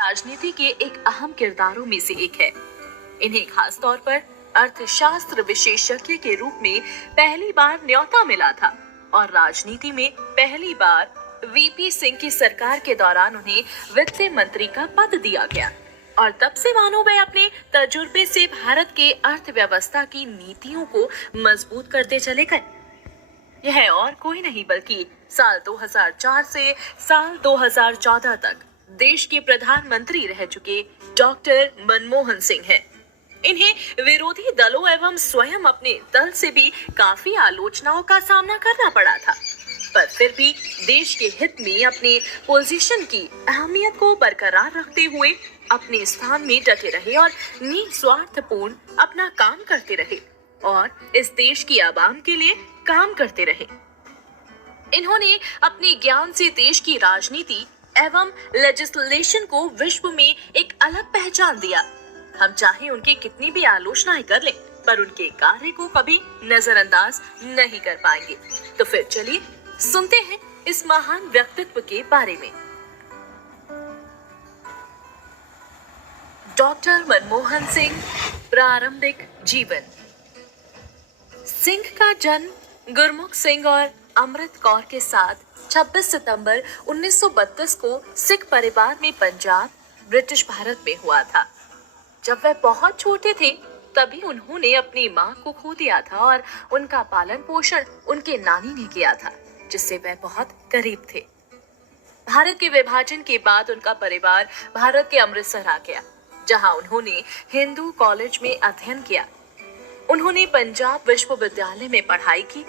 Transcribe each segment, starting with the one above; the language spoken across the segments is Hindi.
राजनीति के एक अहम किरदारों में से एक है। इन्हें खास तौर पर अर्थशास्त्र विशेषज्ञ के रूप में पहली बार न्योता मिला था और राजनीति में पहली बार वीपी सिंह की सरकार के दौरान उन्हें वित्त मंत्री का पद दिया गया और तब से मानो वे अपने तजुर्बे से भारत के अर्थव्यवस्था की नीतियों को मजबूत करते चले गए। यह और कोई नहीं बल्कि साल 2004 से साल 2014 तक देश के प्रधानमंत्री रह चुके डॉक्टर मनमोहन सिंह हैं। इन्हें विरोधी दलों एवं स्वयं अपने दल से भी काफी आलोचनाओं का सामना करना पड़ा था, पर फिर भी देश के हित में अपने पोजीशन की अहमियत को बरकरार रखते हुए अपने स्थान में डटे रहे और निस्वार्थपूर्ण अपना काम करते रहे और इस देश की आवाम के लिए काम करते रहे। इन्होंने अपने ज्ञान से देश की राजनीति एवं लेजिस्लेशन को विश्व में एक अलग पहचान दिया। हम चाहे उनकी कितनी भी आलोचनाएं कर लें, पर उनके कार्य को कभी नजरअंदाज नहीं कर पाएंगे। तो फिर चलिए सुनते हैं इस महान व्यक्तित्व के बारे में। डॉक्टर मनमोहन सिंह, प्रारंभिक जीवन। सिंह का जन्म गुरमुख सिंह और अमृत कौर के साथ 26 सितंबर 1932 को सिख परिवार में पंजाब, ब्रिटिश भारत में हुआ था। जब वह बहुत छोटे थे तभी उन्होंने अपनी मां को खो दिया था और उनका पालन पोषण उनके नानी ने किया था, जिससे वह बहुत करीब थे। भारत के विभाजन के बाद उनका परिवार भारत के अमृतसर आ गया, जहां उन्होंने हिंदू कॉलेज में अध्ययन किया। उन्होंने पंजाब विश्वविद्यालय में पढ़ाई की।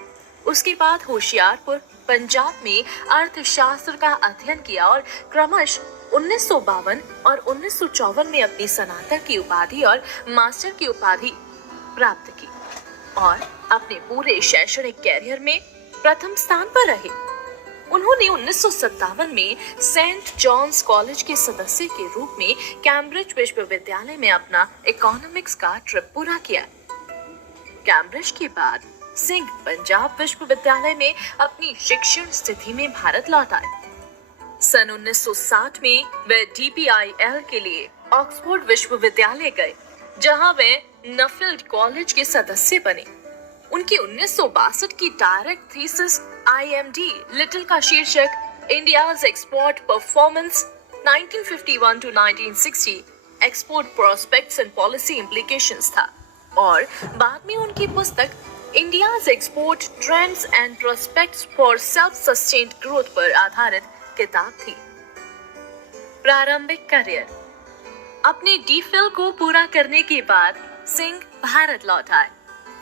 उसके बाद होशियारपुर, पंजाब में अर्थशास्त्र का अध्ययन किया और क्रमश 1952 और 1954 में अपनी स्नातक की उपाधि और मास्टर की उपाधि प्राप्त की और अपने पूरे शैक्षणिक कैरियर में प्रथम स्थान पर रहे। उन्होंने 1957 में सेंट जॉन्स कॉलेज के सदस्य के रूप में कैम्ब्रिज विश्वविद्यालय में अपना इकोनॉमिक्स का ट्रिप पूरा किया। कैम्ब्रिज के बाद सिंह पंजाब विश्वविद्यालय में अपनी शिक्षण स्थिति में भारत लौट आए। सन 1960 में वे DPIL के लिए ऑक्सफोर्ड विश्वविद्यालय गए, जहां वे नफील्ड कॉलेज के सदस्य बने। उनकी 1962 की डायरेक्ट थीसिस IMD लिटिल का शीर्षक India's export performance 1951 to 1960 export prospects and policy implications था और बाद में उनकी पुस्तक India's export trends and prospects for self sustained growth पर आधारित किताब थी। प्रारंभिक करियर। अपने DPhil को पूरा करने के बाद सिंह भारत लौट आए।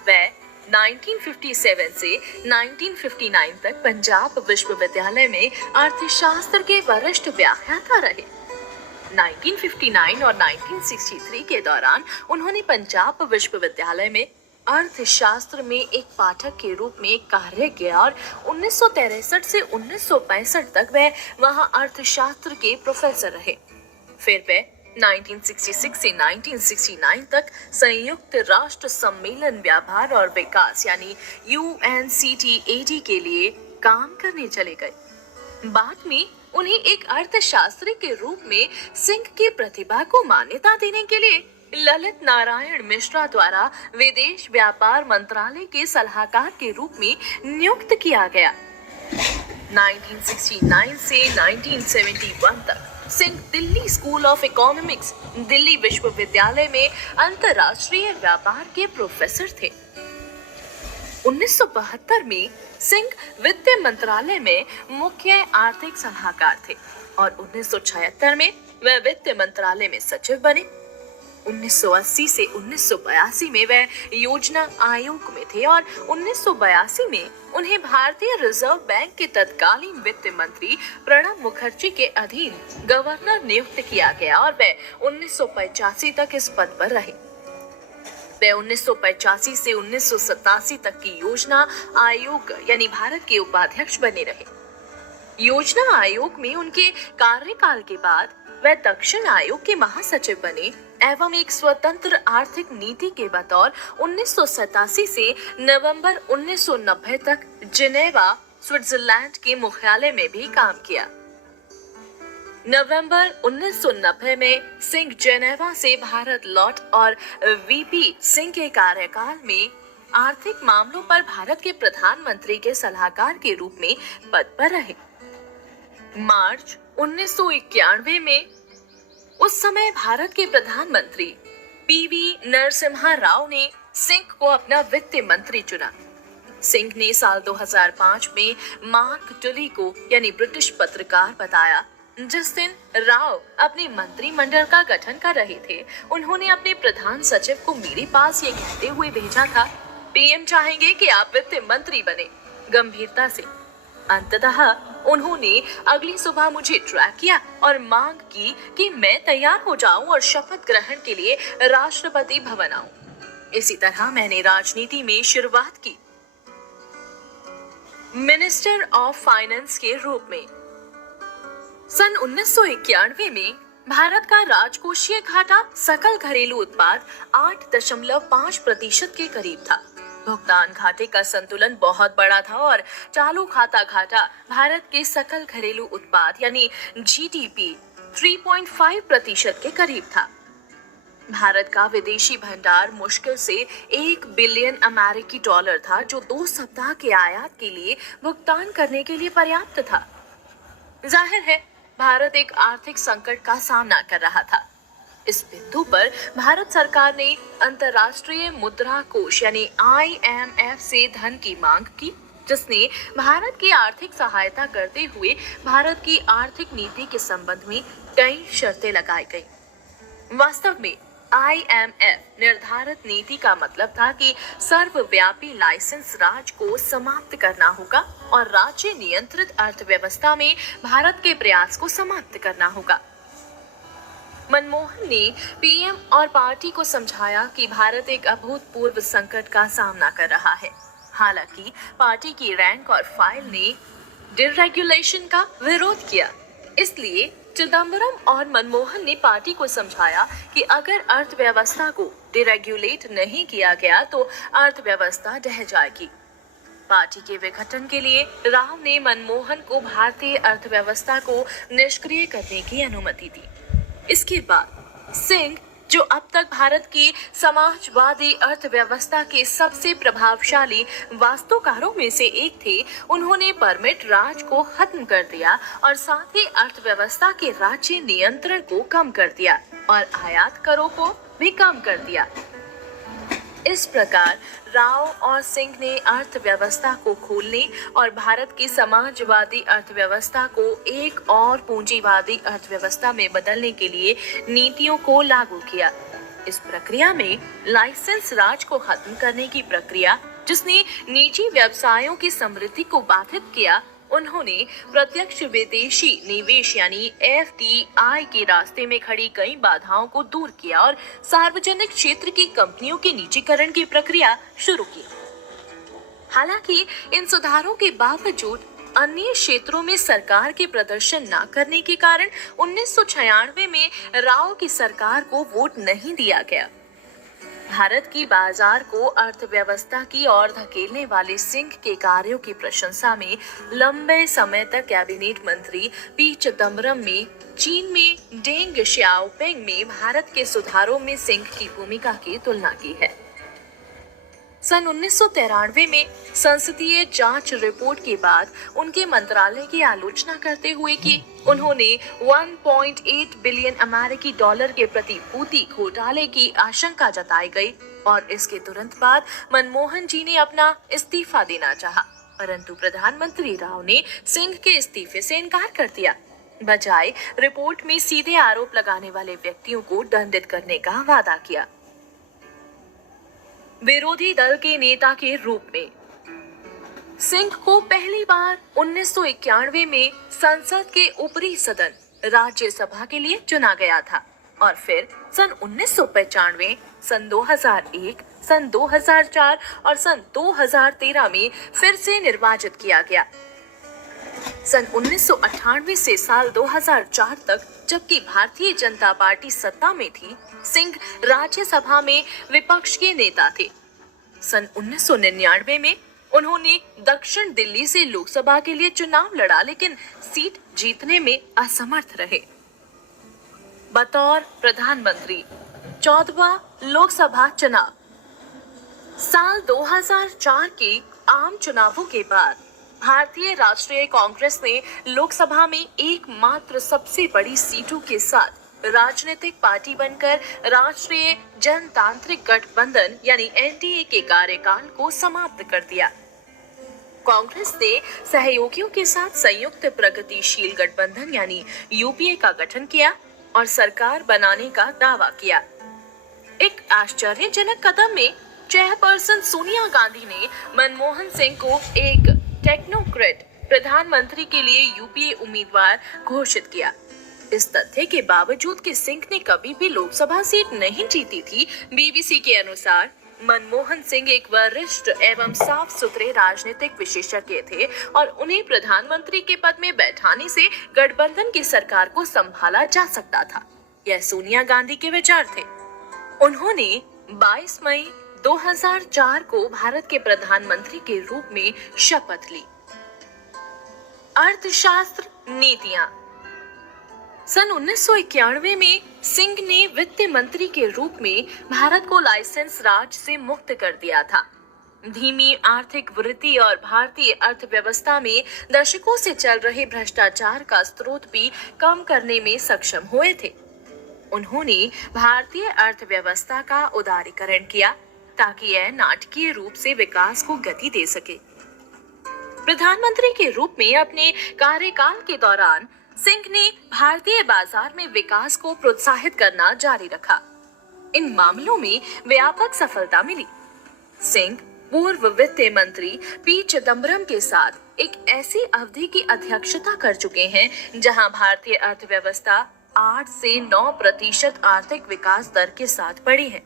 वे 1957 से 1959 तक पंजाब विश्वविद्यालय में अर्थशास्त्र के वरिष्ठ व्याख्याता रहे। 1959 और 1963 के दौरान उन्होंने पंजाब विश्वविद्यालय में अर्थशास्त्र में एक पाठक के रूप में कार्य किया और 1963 से 1965 तक वे वहां अर्थशास्त्र के प्रोफेसर रहे। फिर वे 1966 से 1969 तक संयुक्त राष्ट्र सम्मेलन व्यापार और विकास यानी UNCTAD के लिए काम करने चले गए। बाद में उन्हें एक अर्थशास्त्री के रूप में सिंह की प्रतिभा को मान्यता देने के लिए ललित नारायण मिश्रा द्वारा विदेश व्यापार मंत्रालय के सलाहकार के रूप में नियुक्त किया गया। 1969 से 1971 तक Singh Delhi school of economics, Delhi विश्वविद्यालय में अंतर्राष्ट्रीय व्यापार के प्रोफेसर थे। 1972 में सिंह वित्त मंत्रालय में मुख्य आर्थिक सलाहकार थे और 1976 में वे वित्त मंत्रालय में सचिव बने। 1980 से 1982 में वे योजना आयोग में थे और 1982 में उन्हें भारतीय रिजर्व बैंक के तत्कालीन वित्त मंत्री प्रणब मुखर्जी के अधीन गवर्नर नियुक्त किया गया और वे 1985 तक इस पद पर रहे। वे 1985 से 1987 तक की योजना आयोग यानी भारत के उपाध्यक्ष बने रहे। योजना आयोग में उनके कार्यकाल के बाद वे दक्षिण आयोग के महासचिव बने एवं एक स्वतंत्र आर्थिक नीति के बतौर 1987 से नवंबर 1990 तक जिनेवा, स्विट्जरलैंड के मुख्यालय में भी काम किया। नवंबर 1990 में सिंह जेनेवा से भारत लौट और वीपी सिंह के कार्यकाल में आर्थिक मामलों पर भारत के प्रधानमंत्री के सलाहकार के रूप में पद पर रहे। मार्च 1991 में उस समय भारत के प्रधानमंत्री पीवी नरसिम्हा राव ने सिंह को अपना वित्त मंत्री चुना। सिंह ने साल 2005 में मार्क टुली को यानी ब्रिटिश पत्रकार बताया, जिस दिन राव अपने मंत्रिमंडल का गठन कर रहे थे, उन्होंने अपने प्रधान सचिव को मेरे पास ये कहते हुए भेजा था, पीएम चाहेंगे कि आप वित्त मंत्री बने, गंभीरता से। अंततः उन्होंने अगली सुबह मुझे ट्रैक किया और मांग की कि मैं तैयार हो जाऊं और शपथ ग्रहण के लिए राष्ट्रपति भवन आऊं। इसी तरह मैंने राजनीति में शुरुआत की, मिनिस्टर ऑफ फाइनेंस के रूप में। सन 1991 में भारत का राजकोषीय घाटा सकल घरेलू उत्पाद 8.5% के करीब था। भुगतान घाटे का संतुलन बहुत बड़ा था और चालू खाता घाटा भारत के सकल घरेलू उत्पाद यानी जीडीपी 3.5% के करीब था। भारत का विदेशी भंडार मुश्किल से 1 बिलियन अमेरिकी डॉलर था, जो 2 सप्ताह के आयात के लिए भुगतान करने के लिए पर्याप्त था। जाहिर है भारत एक आर्थिक संकट का सामना कर रहा था। इस बिंदु पर भारत सरकार ने अंतर्राष्ट्रीय मुद्रा कोष यानी IMF से धन की मांग की, जिसने भारत की आर्थिक सहायता करते हुए भारत की आर्थिक नीति के संबंध में कई शर्तें लगाई गई। वास्तव में IMF निर्धारित नीति का मतलब था कि सर्वव्यापी लाइसेंस राज को समाप्त करना होगा और राज्य नियंत्रित अर्थव्यवस्था में भारत के प्रयास को समाप्त करना होगा। मनमोहन ने पीएम और पार्टी को समझाया कि भारत एक अभूतपूर्व संकट का सामना कर रहा है। हालांकि पार्टी की रैंक और फाइल ने डिरेगुलेशन का विरोध किया, इसलिए चिदम्बरम और मनमोहन ने पार्टी को समझाया कि अगर अर्थव्यवस्था को डिरेगुलेट नहीं किया गया तो अर्थव्यवस्था ढह जाएगी। पार्टी के विघटन के लिए राव ने मनमोहन को भारतीय अर्थव्यवस्था को निष्क्रिय करने की अनुमति दी। इसके बाद सिंह, जो अब तक भारत की समाजवादी अर्थव्यवस्था के सबसे प्रभावशाली वास्तुकारों में से एक थे, उन्होंने परमिट राज को खत्म कर दिया और साथ ही अर्थव्यवस्था के राज्य नियंत्रण को कम कर दिया और आयात करों को भी कम कर दिया। इस प्रकार राव और सिंह ने अर्थव्यवस्था को खोलने और भारत की समाजवादी अर्थव्यवस्था को एक और पूंजीवादी अर्थव्यवस्था में बदलने के लिए नीतियों को लागू किया। इस प्रक्रिया में लाइसेंस राज को खत्म करने की प्रक्रिया, जिसने निजी व्यवसायों की समृद्धि को बाधित किया, उन्होंने प्रत्यक्ष विदेशी निवेश यानी FDI के रास्ते में खड़ी कई बाधाओं को दूर किया और सार्वजनिक क्षेत्र की कंपनियों के निजीकरण की प्रक्रिया शुरू की। हालांकि इन सुधारों के बावजूद अन्य क्षेत्रों में सरकार के प्रदर्शन न करने के कारण 1996 में राव की सरकार को वोट नहीं दिया गया। भारत की बाजार को अर्थव्यवस्था की ओर धकेलने वाले सिंह के कार्यों की प्रशंसा में लंबे समय तक कैबिनेट मंत्री पी चिदम्बरम में, चीन में डेंग श्याओपिंग में भारत के सुधारों में सिंह की भूमिका की तुलना की है। सन 1993 में संसदीय जांच रिपोर्ट के बाद उनके मंत्रालय की आलोचना करते हुए कि उन्होंने 1.8 बिलियन अमेरिकी डॉलर के प्रतिभूति घोटाले की आशंका जताई गई और इसके तुरंत बाद मनमोहन जी ने अपना इस्तीफा देना चाहा, परंतु प्रधानमंत्री राव ने सिंह के इस्तीफे से इनकार कर दिया। बजाय रिपोर्ट में सीधे आरोप लगाने वाले व्यक्तियों को दंडित करने का वादा किया। विरोधी दल के नेता के रूप में सिंह को पहली बार 1991 में संसद के ऊपरी सदन राज्यसभा के लिए चुना गया था और फिर सन 1995, सन 2001, सन 2004 और सन 2013 में फिर से निर्वाचित किया गया। सन 1998 से साल 2004 तक, जबकि भारतीय जनता पार्टी सत्ता में थी, सिंह राज्यसभा में विपक्ष के नेता थे। सन 1999 में उन्होंने दक्षिण दिल्ली से लोकसभा के लिए चुनाव लड़ा, लेकिन सीट जीतने में असमर्थ रहे। बतौर प्रधानमंत्री 14वां लोकसभा चुनाव। साल 2004 के आम चुनावों के बाद भारतीय राष्ट्रीय कांग्रेस ने लोकसभा में एकमात्र सबसे बड़ी सीटों के साथ राजनीतिक पार्टी बनकर राष्ट्रीय जनतांत्रिक गठबंधन यानी एनडीए के कार्यकाल को समाप्त कर दिया। कांग्रेस ने सहयोगियों के साथ संयुक्त प्रगतिशील गठबंधन यानी यूपीए का गठन किया और सरकार बनाने का दावा किया। एक आश्चर्यजनक कदम में चेयरपर्सन सोनिया गांधी ने मनमोहन सिंह को एक टेक्नोक्रेट प्रधानमंत्री के लिए यूपीए उम्मीदवार घोषित किया। इस तथ्य के बावजूद कि सिंह ने कभी भी लोकसभा सीट नहीं जीती थी, बीबीसी के अनुसार मनमोहन सिंह एक वरिष्ठ एवं साफ सुथरे राजनीतिक विशेषज्ञ थे और उन्हें प्रधानमंत्री के पद में बैठाने से गठबंधन की सरकार को संभाला जा सकता था। यह सोनिया गांधी के विचार थे। उन्होंने 22 मई 2004 को भारत के प्रधानमंत्री के रूप में शपथ ली। अर्थशास्त्र नीतियां। सन 1991 में सिंह ने वित्त मंत्री के रूप में भारत को लाइसेंस राज से मुक्त कर दिया था। धीमी आर्थिक वृद्धि और भारतीय अर्थव्यवस्था में दशकों से चल रहे भ्रष्टाचार का स्रोत भी कम करने में सक्षम हुए थे। उन्होंने भारतीय अर्थव्यवस्था का उदारीकरण किया ताकि यह नाटकीय रूप से विकास को गति दे सके। प्रधानमंत्री के रूप में अपने कार्यकाल के दौरान सिंह ने भारतीय बाजार में विकास को प्रोत्साहित करना जारी रखा। इन मामलों में व्यापक सफलता मिली। सिंह पूर्व वित्त मंत्री पी चिदम्बरम के साथ एक ऐसी अवधि की अध्यक्षता कर चुके हैं जहां भारतीय अर्थव्यवस्था 8 से 9% आर्थिक विकास दर के साथ बढ़ी है।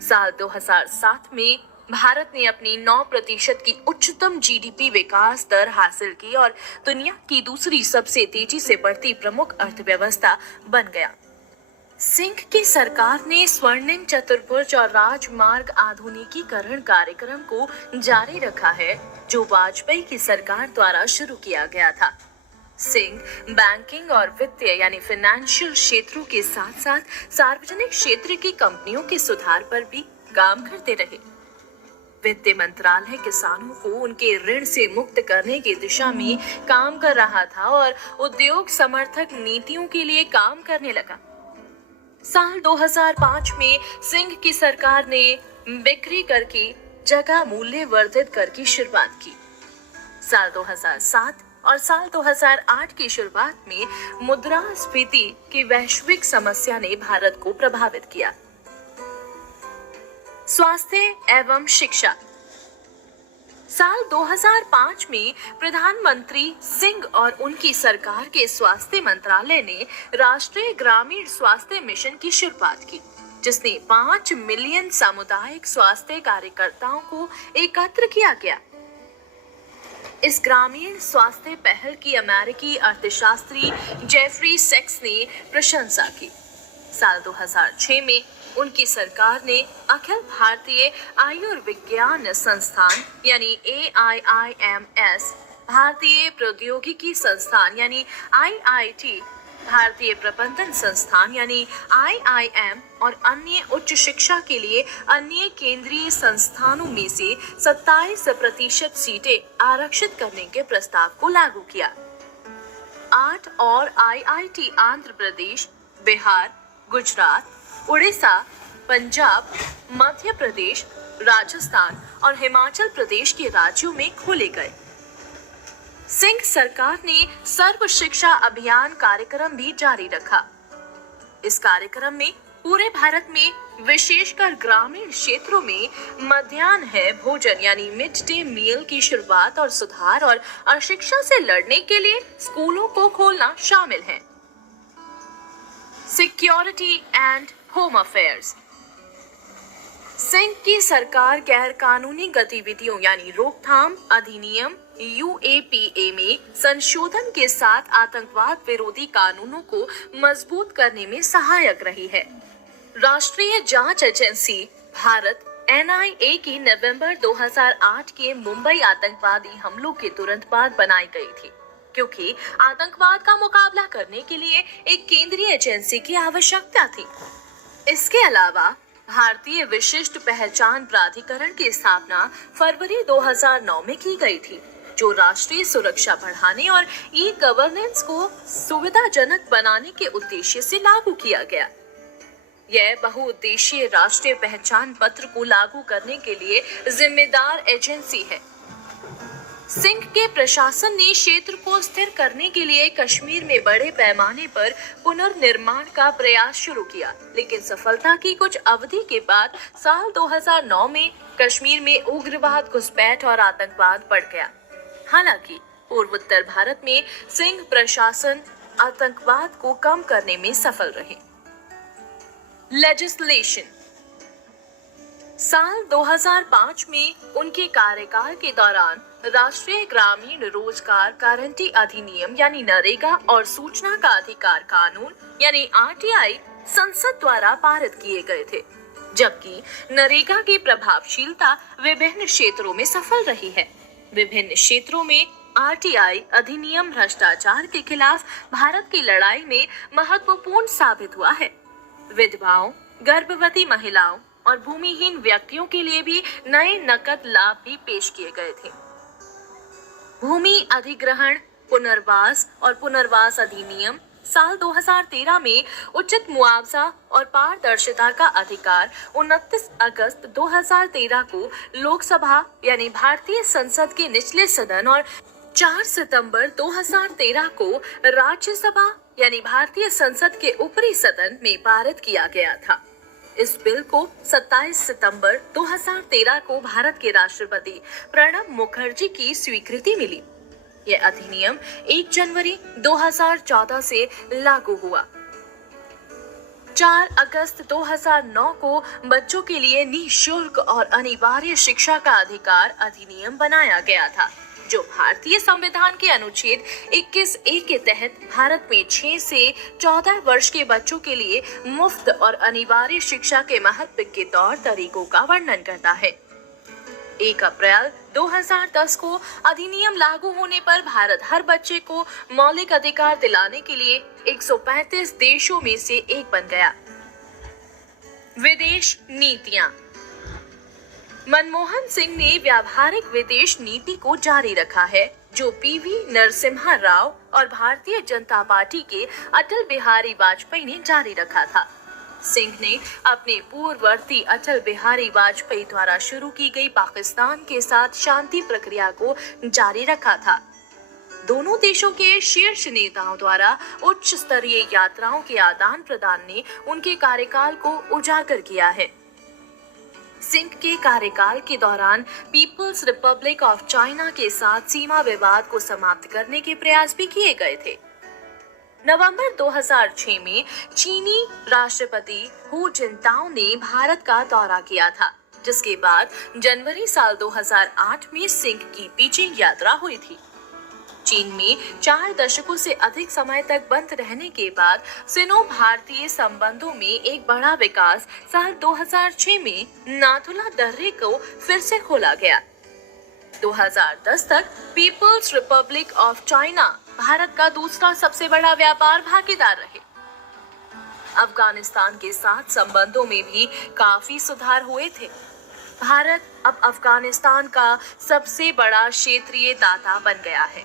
साल 2007 में भारत ने अपनी 9% की उच्चतम जीडीपी विकास दर हासिल की और दुनिया की दूसरी सबसे तेजी से बढ़ती प्रमुख अर्थव्यवस्था बन गया। सिंह की सरकार ने स्वर्णिम चतुर्भुज और राजमार्ग आधुनिकीकरण कार्यक्रम को जारी रखा है, जो वाजपेयी की सरकार द्वारा शुरू किया गया था। सिंह बैंकिंग और वित्तीय यानी फाइनेंशियल क्षेत्रों के साथ साथ सार्वजनिक क्षेत्र की कंपनियों के सुधार पर भी काम करते रहे। वित्त मंत्रालय किसानों को उनके ऋण से मुक्त करने की दिशा में काम कर रहा था और उद्योग समर्थक नीतियों के लिए काम करने लगा। साल 2005 में सिंह की सरकार ने बिक्री कर की जगह मूल्य वर्धित कर की शुरुआत की। साल 2007 और साल 2008 की शुरुआत में मुद्रास्फीति की वैश्विक समस्या ने भारत को प्रभावित किया। स्वास्थ्य एवं शिक्षा। साल 2005 में प्रधानमंत्री सिंह और उनकी सरकार के स्वास्थ्य मंत्रालय ने राष्ट्रीय ग्रामीण स्वास्थ्य मिशन की शुरुआत की, जिसने 5 मिलियन सामुदायिक स्वास्थ्य कार्यकर्ताओं को एकत्र किया गया। इस ग्रामीण स्वास्थ्य पहल की अमेरिकी अर्थशास्त्री जेफरी सेक्स ने प्रशंसा की। साल 2006 में उनकी सरकार ने अखिल भारतीय आयुर्विज्ञान संस्थान यानी AIIMS, भारतीय प्रौद्योगिकी संस्थान यानी IIT, भारतीय प्रबंधन संस्थान यानी IIM और अन्य उच्च शिक्षा के लिए अन्य केंद्रीय संस्थानों में से 27% सीटें आरक्षित करने के प्रस्ताव को लागू किया। 8 और IIT आंध्र प्रदेश, बिहार, गुजरात, उड़ीसा, पंजाब, मध्य प्रदेश, राजस्थान और हिमाचल प्रदेश के राज्यों में खोले गए। सिंह सरकार ने सर्व शिक्षा अभियान कार्यक्रम भी जारी रखा। इस कार्यक्रम में पूरे भारत में विशेषकर ग्रामीण क्षेत्रों में मध्याह्न भोजन यानी मिड डे मील की शुरुआत और सुधार और अशिक्षा से लड़ने के लिए स्कूलों को खोलना शामिल है। Security and home affairs. Singh की सरकार गैर कानूनी गतिविधियों यानी रोकथाम अधिनियम UAPA में संशोधन के साथ आतंकवाद विरोधी कानूनों को मजबूत करने में सहायक रही है। राष्ट्रीय जांच एजेंसी भारत NIA की नवंबर 2008 के मुंबई आतंकवादी हमलों के तुरंत बाद बनाई गई थी। क्योंकि आतंकवाद का मुकाबला करने के लिए एक केंद्रीय एजेंसी की आवश्यकता थी। इसके अलावा भारतीय विशिष्ट पहचान प्राधिकरण की स्थापना फरवरी 2009 में की गई थी, जो राष्ट्रीय सुरक्षा बढ़ाने और ई गवर्नेंस को सुविधाजनक बनाने के उद्देश्य से लागू किया गया। यह बहुउद्देशीय राष्ट्रीय पहचान पत्र को लागू करने के लिए जिम्मेदार एजेंसी है। सिंह के प्रशासन ने क्षेत्र को स्थिर करने के लिए कश्मीर में बड़े पैमाने पर पुनर्निर्माण का प्रयास शुरू किया, लेकिन सफलता की कुछ अवधि के बाद साल 2009 में कश्मीर में उग्रवाद, घुसपैठ और आतंकवाद बढ़ गया। हालांकि पूर्वोत्तर भारत में सिंह प्रशासन आतंकवाद को कम करने में सफल रहे। लेजिस्लेशन। साल 2005 में उनके कार्यकाल के दौरान राष्ट्रीय ग्रामीण रोजगार गारंटी अधिनियम यानी नरेगा और सूचना का अधिकार कानून यानी आरटीआई संसद द्वारा पारित किए गए थे, जबकि नरेगा की प्रभावशीलता विभिन्न क्षेत्रों में सफल रही है। विभिन्न क्षेत्रों में आरटीआई अधिनियम भ्रष्टाचार के खिलाफ भारत की लड़ाई में महत्वपूर्ण साबित हुआ है। विधवाओं, गर्भवती महिलाओं और भूमिहीन व्यक्तियों के लिए भी नए नकद लाभ भी पेश किए गए थे। भूमि अधिग्रहण, पुनर्वास और पुनर्वास अधिनियम साल 2013 में उचित मुआवजा और पारदर्शिता का अधिकार 29 अगस्त 2013 को लोकसभा यानी भारतीय संसद के निचले सदन और 4 सितंबर 2013 को राज्यसभा यानी भारतीय संसद के ऊपरी सदन में पारित किया गया था। इस बिल को 27 सितंबर 2013 को भारत के राष्ट्रपति प्रणब मुखर्जी की स्वीकृति मिली। यह अधिनियम 1 जनवरी 2014 से लागू हुआ। 4 अगस्त 2009 को बच्चों के लिए निःशुल्क और अनिवार्य शिक्षा का अधिकार अधिनियम बनाया गया था, जो भारतीय संविधान के अनुच्छेद 21A के तहत भारत में 6 से 14 वर्ष के बच्चों के लिए मुफ्त और अनिवार्य शिक्षा के महत्व के तौर तरीकों का वर्णन करता है। 1 अप्रैल 2010 को अधिनियम लागू होने पर भारत हर बच्चे को मौलिक अधिकार दिलाने के लिए 135 देशों में से एक बन गया। विदेश नीतियां। मनमोहन सिंह ने व्यावहारिक विदेश नीति को जारी रखा है, जो पीवी नरसिम्हा राव और भारतीय जनता पार्टी के अटल बिहारी वाजपेयी ने जारी रखा था। सिंह ने अपने पूर्ववर्ती अटल बिहारी वाजपेयी द्वारा शुरू की गई पाकिस्तान के साथ शांति प्रक्रिया को जारी रखा था। दोनों देशों के शीर्ष नेताओं द्वारा उच्च स्तरीय यात्राओं के आदान प्रदान ने उनके कार्यकाल को उजागर किया है। सिंह के कार्यकाल के दौरान पीपल्स रिपब्लिक ऑफ चाइना के साथ सीमा विवाद को समाप्त करने के प्रयास भी किए गए थे। नवंबर 2006 में चीनी राष्ट्रपति हु जिनताओ ने भारत का दौरा किया था, जिसके बाद जनवरी साल 2008 में सिंह की बीजिंग यात्रा हुई थी। चीन में 4 दशकों से अधिक समय तक बंद रहने के बाद सिनो भारतीय संबंधों में एक बड़ा विकास साल 2006 में नाथुला दर्रे को फिर से खोला गया। 2010 तक People's Republic of China Bharat का दूसरा सबसे बड़ा व्यापार भागीदार रहे। अफगानिस्तान के साथ संबंधों में भी काफी सुधार हुए थे। भारत अब अफगानिस्तान का सबसे बड़ा क्षेत्रीय दाता बन गया है।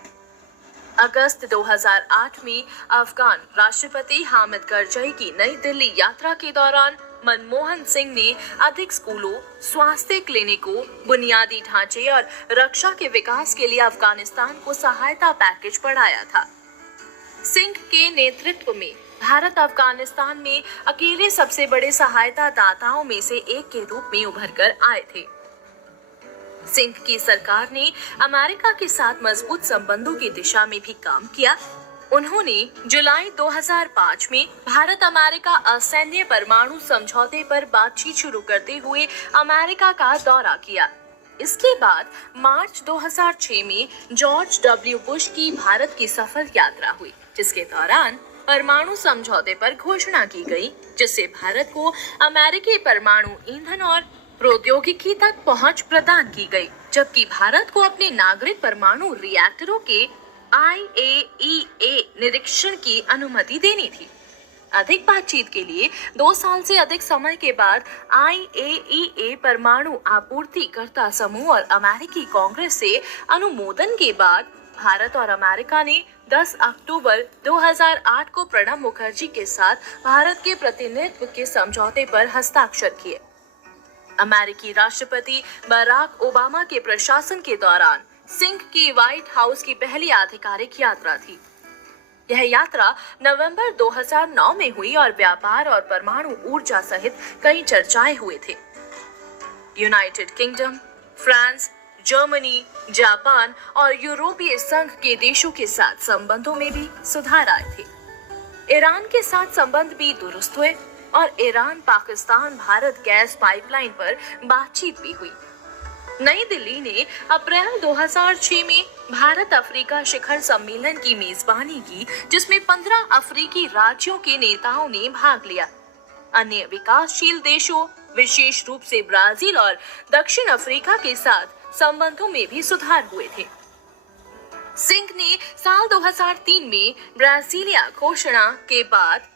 अगस्त 2008 में अफगान राष्ट्रपति हामिद करजई की नई दिल्ली यात्रा के दौरान मनमोहन सिंह ने अधिक स्कूलों, स्वास्थ्य क्लिनिकों, बुनियादी ढांचे और रक्षा के विकास के लिए अफगानिस्तान को सहायता पैकेज बढ़ाया था। सिंह के नेतृत्व में भारत अफगानिस्तान में अकेले सबसे बड़े सहायता दाताओं में से एक के रूप में उभर कर आए थे। सिंह की सरकार ने अमेरिका के साथ मजबूत संबंधों की दिशा में भी काम किया। उन्होंने जुलाई 2005 में भारत अमेरिका असैन्य परमाणु समझौते पर बातचीत शुरू करते हुए अमेरिका का दौरा किया। इसके बाद मार्च 2006 में जॉर्ज डब्ल्यू बुश की भारत की सफल यात्रा हुई, जिसके दौरान परमाणु समझौते पर घोषणा की गई, जिससे भारत को अमेरिकी परमाणु ईंधन और प्रौद्योगिकी तक पहुंच प्रदान की गई, जबकि भारत को अपने नागरिक परमाणु रिएक्टरों के IAEA निरीक्षण की अनुमति देनी थी। अधिक बातचीत के लिए 2 साल से अधिक समय के बाद IAEA परमाणु आपूर्तिकर्ता समूह और अमेरिकी कांग्रेस से अनुमोदन के बाद भारत और अमेरिका ने 10 अक्टूबर 2008 को प्रणब मुखर्जी के साथ भारत के प्रतिनिधित्व के समझौते पर हस्ताक्षर किए। अमेरिकी राष्ट्रपति बराक ओबामा के प्रशासन के दौरान सिंह की व्हाइट हाउस की पहली आधिकारिक यात्रा थी। यह यात्रा नवंबर 2009 में हुई और व्यापार और परमाणु ऊर्जा सहित कई चर्चाएं हुए थे। United kingdom, France, Germany, Japan और यूरोपीय संघ के देशों के साथ संबंधों में भी सुधार आए थे। ईरान के साथ संबंध भी दुरुस्त हुए और Iran Pakistan Bharat gas pipeline पर बातचीत भी हुई। नई दिल्ली ने अप्रैल 2006 में भारत अफ्रीका शिखर सम्मेलन की मेजबानी की, जिसमें 15 अफ्रीकी राज्यों के नेताओं ने भाग लिया। अन्य विकासशील देशों, विशेष रूप से ब्राजील और दक्षिण अफ्रीका के साथ संबंधों में भी सुधार हुए थे। सिंह ने साल 2003 में ब्राजीलिया घोषणा के बाद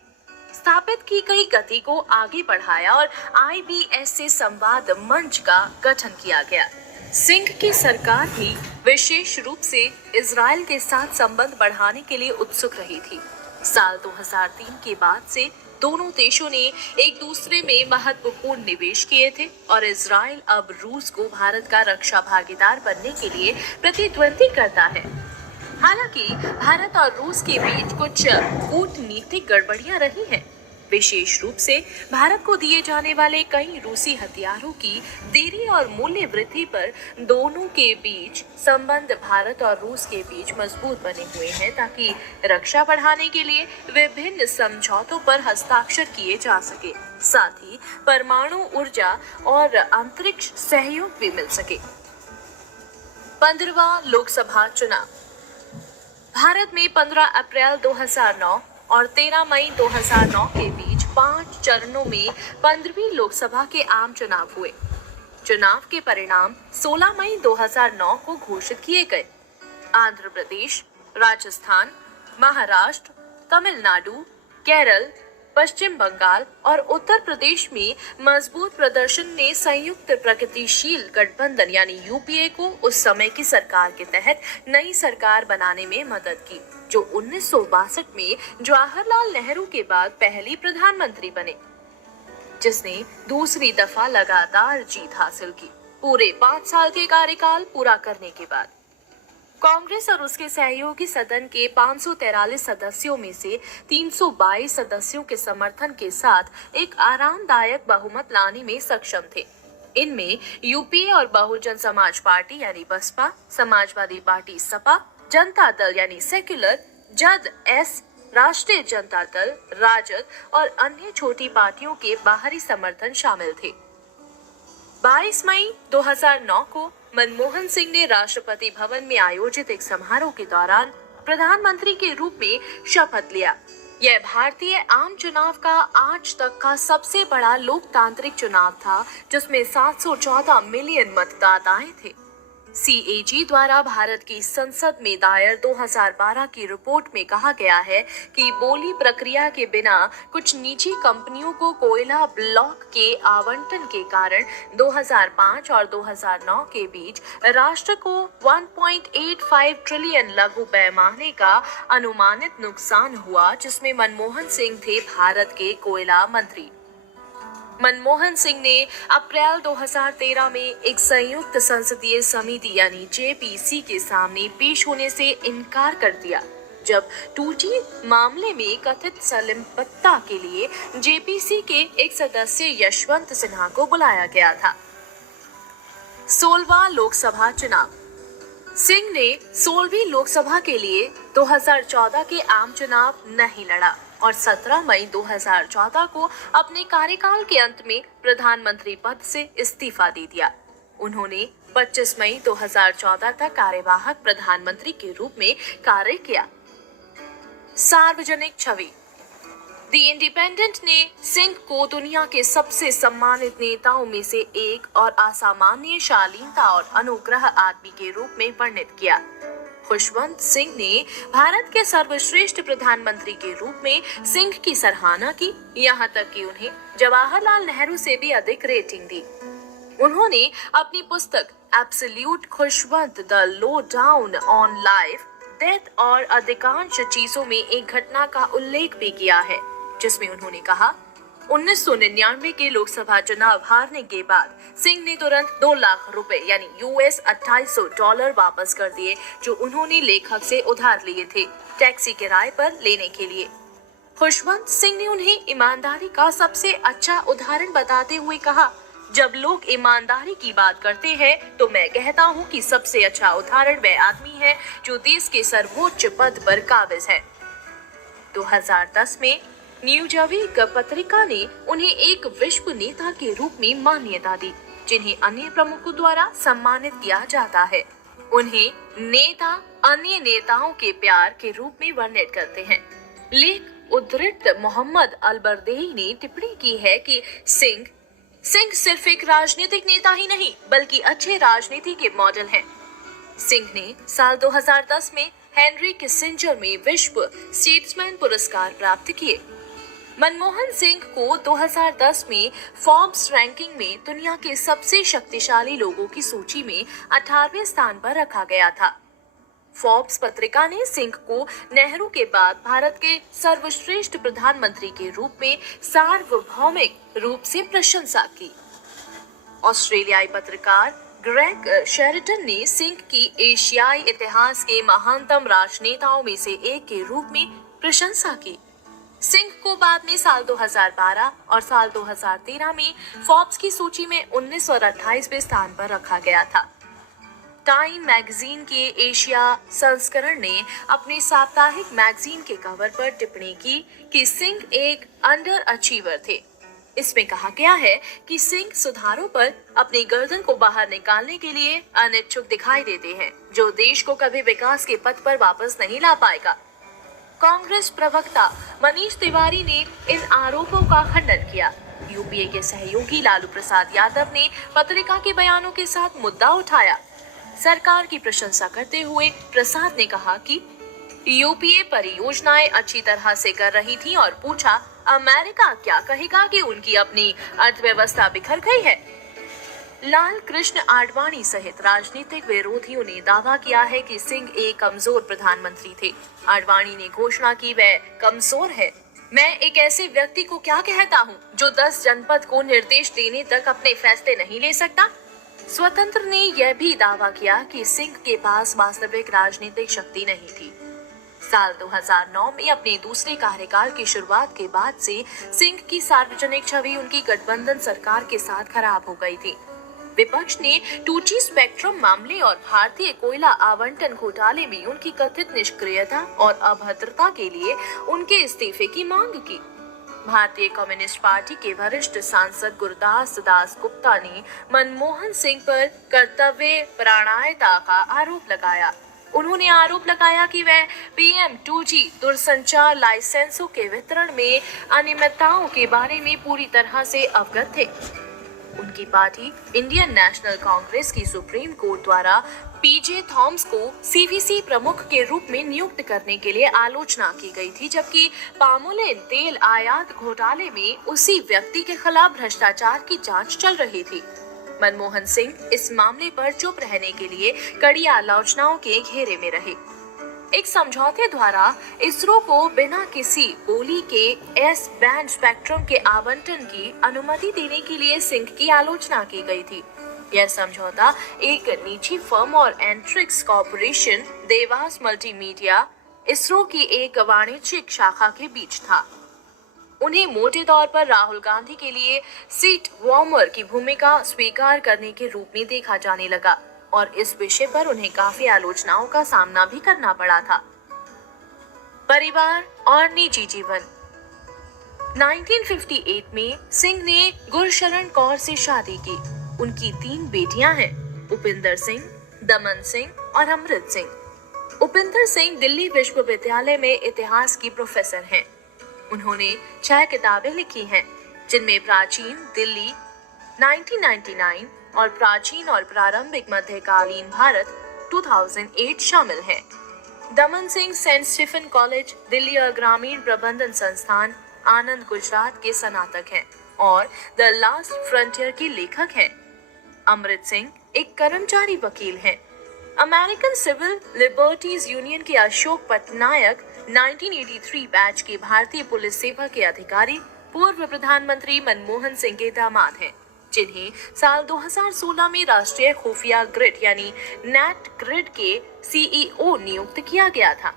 स्थापित की गई गति को आगे बढ़ाया और IBS से संवाद मंच का गठन किया गया। सिंह की दूसरी भी विशेष रूप से इजराइल के साथ संबंध बढ़ाने के लिए उत्सुक रही थी। साल 2003 के बाद से दोनों देशों ने एक दूसरे में महत्वपूर्ण निवेश किए थे और इजराइल अब रूस को भारत का रक्षा भागीदार बनने के लिए प्रतिद्वंदी करता है। हालांकि भारत और रूस के बीच कुछ कूटनीतिक गड़बड़ियां रही हैं। विशेष रूप से भारत को दिए जाने वाले कई रूसी हथियारों की देरी और मूल्य वृद्धि पर दोनों के बीच संबंध भारत और रूस के बीच मजबूत बने हुए हैं ताकि रक्षा बढ़ाने के लिए विभिन्न समझौतों पर हस्ताक्षर किए जा सके, साथ ही परमाणु ऊर्जा और अंतरिक्ष सहयोग भी मिल सके। 15वां लोकसभा चुनाव। भारत में 15 अप्रैल 2009 और 13 मई 2009 के बीच 5 चरणों में 15वीं लोकसभा के आम चुनाव हुए। चुनाव के परिणाम 16 मई 2009 को घोषित किए गए। आंध्र प्रदेश, राजस्थान, महाराष्ट्र, तमिलनाडु, केरल, पश्चिम बंगाल और उत्तर प्रदेश में मजबूत प्रदर्शन ने संयुक्त प्रगतिशील गठबंधन यानी यूपीए को उस समय की सरकार के तहत नई सरकार बनाने में मदद की, जो 1962 में जवाहरलाल नेहरू के बाद पहली प्रधानमंत्री बने, जिसने दूसरी दफा लगातार जीत हासिल की। पूरे 5 साल के कार्यकाल पूरा करने के बाद कांग्रेस और उसके सहयोगी सदन के 543 सदस्यों में से 322 सदस्यों के समर्थन के साथ एक आरामदायक बहुमत लाने में सक्षम थे। इनमें यूपीए और बहुजन समाज पार्टी यानी बसपा, समाजवादी पार्टी सपा, जनता दल यानी सेक्युलर, जद एस, राष्ट्रीय जनता दल, राजद और अन्य छोटी पार्टियों के बाहरी समर्थन शामिल थे। 22 मई 2009 को मनमोहन सिंह ने राष्ट्रपति भवन में आयोजित एक समारोह के दौरान प्रधानमंत्री के रूप में शपथ लिया। यह भारतीय आम चुनाव का आज तक का सबसे बड़ा लोकतांत्रिक चुनाव था, जिसमें 714 मिलियन मतदाताएं थे। CAG द्वारा भारत की संसद में दायर 2012 की रिपोर्ट में कहा गया है कि बोली प्रक्रिया के बिना कुछ निजी कंपनियों को कोयला ब्लॉक के आवंटन के कारण 2005 और 2009 के बीच राष्ट्र को 1.85 ट्रिलियन लघु पैमाने का अनुमानित नुकसान हुआ, जिसमें मनमोहन सिंह थे भारत के कोयला मंत्री। मनमोहन सिंह ने अप्रैल 2013 में एक संयुक्त संसदीय समिति यानी JPC के सामने पेश होने से इनकार कर दिया, जब 2G मामले में कथित संलिप्तता के लिए JPC के एक सदस्य यशवंत सिन्हा को बुलाया गया था। 16वां लोकसभा चुनाव। सिंह ने 16वीं लोकसभा के लिए 2014 के आम चुनाव नहीं लड़ा और 17 मई 2014 को अपने कार्यकाल के अंत में प्रधानमंत्री पद से इस्तीफा दे दिया। उन्होंने 25 मई 2014 तक कार्यवाहक प्रधानमंत्री के रूप में कार्य किया। सार्वजनिक छवि। द इंडिपेंडेंट ने सिंह को दुनिया के सबसे सम्मानित नेताओं में से एक और असामान्य शालीनता और अनुग्रह आदमी के रूप में वर्णित किया। खुशवंत सिंह ने भारत के सर्वश्रेष्ठ प्रधानमंत्री के रूप में सिंह की सराहना की, यहाँ तक कि उन्हें जवाहरलाल नेहरू से भी अधिक रेटिंग दी। उन्होंने अपनी पुस्तक absolute Khushwant the low down on life, death और अधिकांश चीजों में एक घटना का उल्लेख भी किया है, जिसमें उन्होंने कहा 1999 के लोकसभा चुनाव हारने के बाद सिंह ने तुरंत 2 लाख रुपए यानी US $2800 वापस कर दिए, जो उन्होंने लेखक से उधार लिए थे टैक्सी किराए पर लेने के लिए। खुशवंत सिंह ने उन्हें ईमानदारी का सबसे अच्छा उदाहरण बताते हुए कहा, जब लोग ईमानदारी की बात करते हैं तो मैं कहता हूं कि सबसे अच्छा उदाहरण वह आदमी है जो देश के सर्वोच्च पद पर काबिज है। 2010 में न्यूजर्सी पत्रिका ने उन्हें एक विश्व नेता के रूप में मान्यता दी, जिन्हें अन्य प्रमुखों द्वारा सम्मानित किया जाता है। उन्हें नेता अन्य नेताओं के प्यार के रूप में वर्णित करते हैं। लेख उद्धृत मोहम्मद अल-बरदेही ने टिप्पणी की है कि सिंह सिर्फ एक राजनीतिक नेता ही नहीं बल्कि अच्छे राजनीति के मॉडल हैं। सिंह ने साल 2010 में हेनरी किसिंजर में विश्व स्टेट्समैन पुरस्कार प्राप्त किए। मनमोहन सिंह को 2010 में फोर्ब्स रैंकिंग में दुनिया के सबसे शक्तिशाली लोगों की सूची में 18वें स्थान पर रखा गया था। फोर्ब्स पत्रिका ने सिंह को नेहरू के बाद भारत के सर्वश्रेष्ठ प्रधानमंत्री के रूप में सार्वभौमिक रूप से प्रशंसा की। ऑस्ट्रेलियाई पत्रकार ग्रेग शेरिटन ने सिंह की एशियाई इतिहास के महानतम राजनेताओं में से एक के रूप में प्रशंसा की। सिंह को बाद में साल 2012 और साल 2013 में फोर्ब्स की सूची में 19 और 28वें स्थान पर रखा गया था। टाइम मैगजीन के एशिया संस्करण ने अपने साप्ताहिक मैगजीन के कवर पर टिप्पणी की कि सिंह एक अंडर अचीवर थे। इसमें कहा गया है कि सिंह सुधारों पर अपनी गर्दन को बाहर निकालने के लिए अनिच्छुक दिखाई देते हैं, जो देश को कभी विकास के पथ पर वापस नहीं ला पाएगा। कांग्रेस प्रवक्ता मनीष तिवारी ने इन आरोपों का खंडन किया। यूपीए के सहयोगी लालू प्रसाद यादव ने पत्रिका के बयानों के साथ मुद्दा उठाया। सरकार की प्रशंसा करते हुए प्रसाद ने कहा कि यूपीए परियोजनाएं अच्छी तरह से कर रही थी और पूछा, अमेरिका क्या कहेगा कि उनकी अपनी अर्थव्यवस्था बिखर गई है। लाल कृष्ण आडवाणी सहित राजनीतिक विरोधियों ने दावा किया है कि सिंह एक कमजोर प्रधानमंत्री थे। आडवाणी ने घोषणा की वह कमजोर है। मैं एक ऐसे व्यक्ति को क्या कहता हूँ जो 10 जनपद को निर्देश देने तक अपने फैसले नहीं ले सकता। स्वतंत्र ने यह भी दावा किया कि सिंह के पास वास्तविक राजनीतिक शक्ति नहीं थी। साल 2009 में अपने दूसरे कार्यकाल की शुरुआत के बाद से सिंह की सार्वजनिक छवि उनकी गठबंधन सरकार के साथ खराब हो गई थी। विपक्ष ने 2G स्पेक्ट्रम मामले और भारतीय कोयला आवंटन घोटाले में उनकी कथित निष्क्रियता और अभद्रता के लिए उनके इस्तीफे की मांग की। भारतीय कम्युनिस्ट पार्टी के वरिष्ठ सांसद गुरदास दास गुप्ता ने मनमोहन सिंह पर कर्तव्य परायणता का आरोप लगाया। उन्होंने आरोप लगाया कि वह PM 2G दूरसंचार लाइसेंसों के वितरण में अनियमितताओं के बारे में पूरी तरह से अवगत थे। उनकी पार्टी इंडियन नेशनल कांग्रेस की सुप्रीम कोर्ट द्वारा PJ थॉमस को CVC प्रमुख के रूप में नियुक्त करने के लिए आलोचना की गई थी, जबकि पामोलिन तेल आयात घोटाले में उसी व्यक्ति के खिलाफ भ्रष्टाचार की जांच चल रही थी। मनमोहन सिंह इस मामले पर चुप रहने के लिए कड़ी आलोचनाओं के घेरे में रहे। एक समझौते द्वारा इसरो को बिना किसी बोली के S बैंड स्पेक्ट्रम के आवंटन की अनुमति देने के लिए सिंह की आलोचना की गई थी। यह समझौता एक निजी फर्म और एंट्रिक्स कॉर्पोरेशन, देवास मल्टीमीडिया, इसरो की एक वाणिज्यिक शाखा के बीच था। उन्हें मोटे तौर पर राहुल गांधी के लिए सीट वार्मर की भूमिका स्वीकार करने के रूप में देखा जाने लगा और इस विषय पर उन्हें काफी आलोचनाओं का सामना भी करना पड़ा था। परिवार और निजी जीवन। 1958 में सिंह ने गुरशरण कौर से शादी की। उनकी 3 बेटियां हैं, उपिंदर सिंह, दमन सिंह और अमृत सिंह। उपिंदर सिंह दिल्ली विश्वविद्यालय में इतिहास की प्रोफेसर हैं। उन्होंने 6 किताबें लिखी हैं, जिनमें प्राचीन दिल्ली 1999 और प्राचीन और प्रारंभिक मध्यकालीन भारत 2008 शामिल हैं। Daman Singh Saint Stephen college, Delhi और ग्रामीण प्रबंधन संस्थान, आनंद, गुजरात के स्नातक हैं और द लास्ट फ्रंटियर के लेखक हैं। अमृत सिंह एक कर्मचारी वकील हैं। अमेरिकन सिविल लिबर्टीज यूनियन के अशोक पटनायक 1983 बैच के भारतीय पुलिस सेवा के अधिकारी पूर्व प्रधानमंत्री मनमोहन सिंह के दामाद हैं, जिन्हें साल 2016 में राष्ट्रीय खुफिया ग्रिड यानी नेट ग्रिड के सीईओ नियुक्त किया गया था।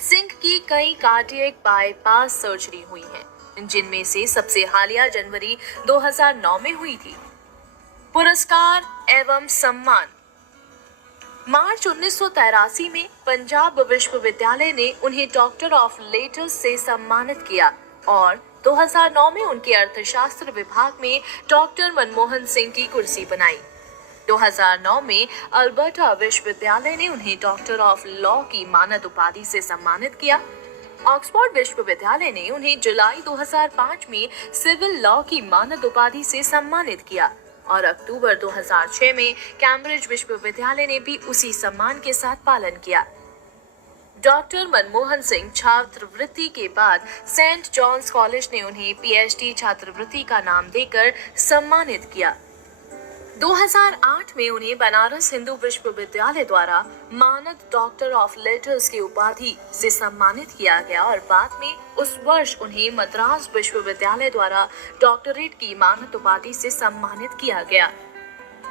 सिंह की कई कार्डियक बाईपास सर्जरी हुई है, जिनमें से सबसे हालिया जनवरी 2009 में हुई थी। पुरस्कार एवं सम्मान। मार्च 1983 में पंजाब विश्वविद्यालय ने उन्हें डॉक्टर ऑफ लेटर्स से सम्मानित किया और 2009 में उनके अर्थशास्त्र विभाग में डॉक्टर मनमोहन सिंह की कुर्सी बनाई। 2009 में अल्बर्टा विश्वविद्यालय ने उन्हें डॉक्टर ऑफ लॉ की मानद उपाधि से सम्मानित किया। ऑक्सफोर्ड विश्वविद्यालय ने उन्हें जुलाई 2005 में सिविल लॉ की मानद उपाधि से सम्मानित किया और अक्टूबर 2006 में कैम्ब्रिज विश्वविद्यालय ने भी उसी सम्मान के साथ पालन किया। डॉक्टर मनमोहन सिंह छात्रवृत्ति के बाद सेंट जॉन्स कॉलेज ने उन्हें पीएचडी छात्रवृत्ति का नाम देकर सम्मानित किया। 2008 में उन्हें बनारस हिंदू विश्वविद्यालय द्वारा मानद डॉक्टर ऑफ लेटर्स की उपाधि से सम्मानित किया गया और बाद में उस वर्ष उन्हें मद्रास विश्वविद्यालय द्वारा डॉक्टरेट की मानद उपाधि से सम्मानित किया गया।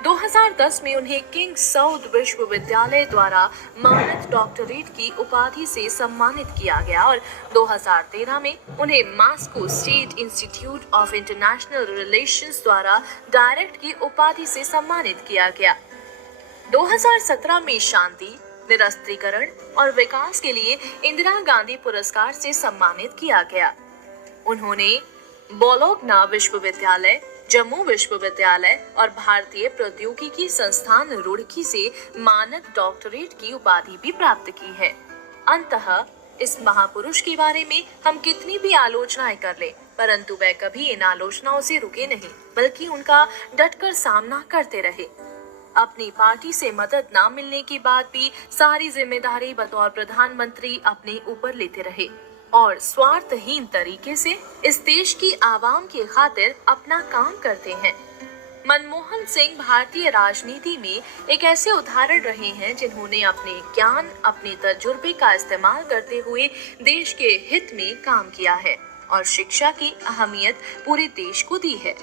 2010 में उन्हें किंग साउथ विश्वविद्यालय द्वारा मानद डॉक्टरेट की उपाधि से सम्मानित किया गया और 2013 में उन्हें Moscow state institute of international relations द्वारा डायरेक्ट की उपाधि से सम्मानित किया गया। 2017 में शांति, निरस्त्रीकरण और विकास के लिए इंदिरा गांधी पुरस्कार से सम्मानित किया गया। उन्होंने बोलोग्ना विश्वविद्यालय, जम्मू विश्वविद्यालय और भारतीय प्रौद्योगिकी संस्थान रुड़की से मानद डॉक्टरेट की उपाधि भी प्राप्त की है। अंततः इस महापुरुष के बारे में हम कितनी भी आलोचनाएं कर लें, परंतु वह कभी इन आलोचनाओं से रुके नहीं, बल्कि उनका डटकर सामना करते रहे। अपनी पार्टी से मदद न मिलने के बाद भी सारी जिम्मेदारी बतौर प्रधानमंत्री अपने ऊपर लेते रहे और स्वार्थहीन तरीके से इस देश की आवाम की खातिर अपना काम करते हैं। मनमोहन सिंह भारतीय राजनीति में एक ऐसे उदाहरण रहे हैं जिन्होंने अपने ज्ञान, अपने तजुर्बे का इस्तेमाल करते हुए देश के हित में काम किया है और शिक्षा की अहमियत पूरे देश को दी है।